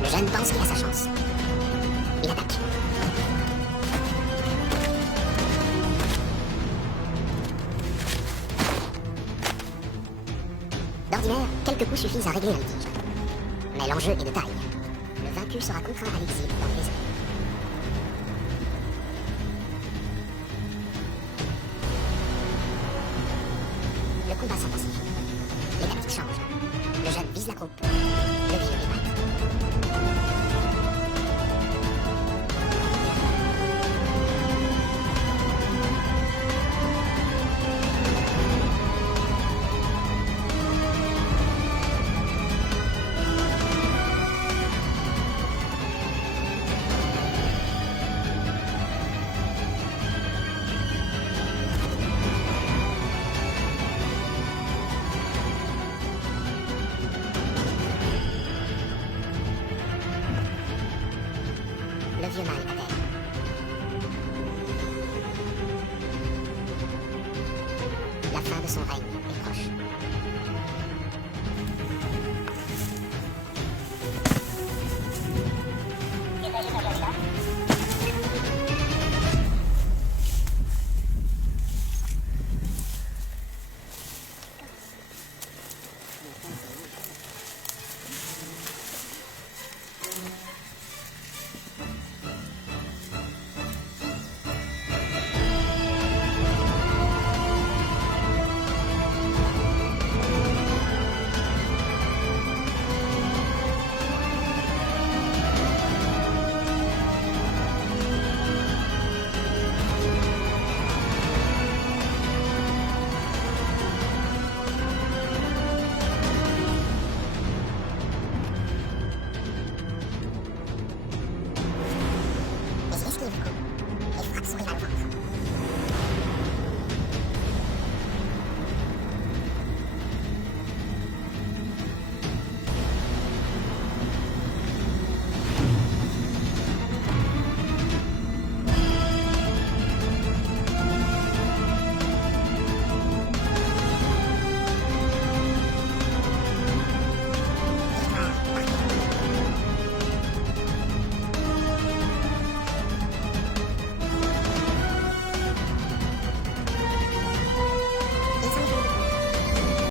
Le jeune pense qu'il a sa chance. Il attaque. D'ordinaire, quelques coups suffisent à régler un litige. Mais l'enjeu est de taille. Le vaincu sera contraint à l'exil dans les airs. Le combat s'intensifie. Les tactiques changent. Le jeune vise la croupe. Le vieux est prêt. Le vieux mâle à terre. La fin de son règne est proche.